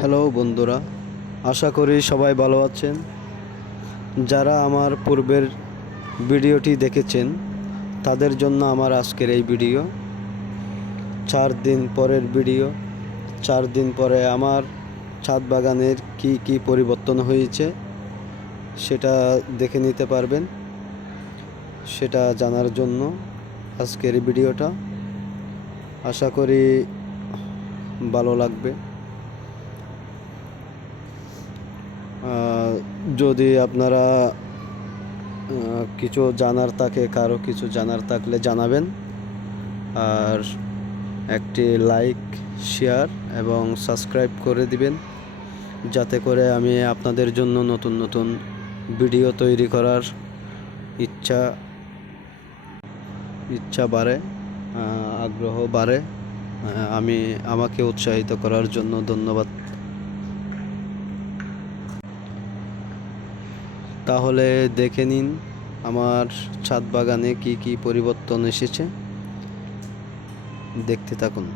Hello বন্ধুরা, আশা করি সবাই ভালো আছেন। যারা আমার পূর্বের ভিডিওটি দেখেছেন তাদের জন্য আমার আজকের এই ভিডিও। 4 দিন পরের ভিডিও। 4 দিন পরে আমার ছাদ বাগানের কি পরিবর্তন হয়েছে সেটা দেখে নিতে পারবেন। সেটা জানার জন্য আজকের এই ভিডিওটা। আশা করি ভালো লাগবে। যদি আপনারা কিছু জানার থাকে, কারো কিছু জানার থাকলে জানাবেন। আর একটি লাইক, শেয়ার এবং সাবস্ক্রাইব করে দিবেন, যাতে করে আমি আপনাদের জন্য নতুন নতুন ভিডিও তৈরি করার ইচ্ছা বাড়ে, আগ্রহ বাড়ে। আমাকে উৎসাহিত করার জন্য ধন্যবাদ। তাহলে দেখে নিন আমার ছাদ বাগানে কি পরিবর্তন এসেছে। দেখতে থাকুন।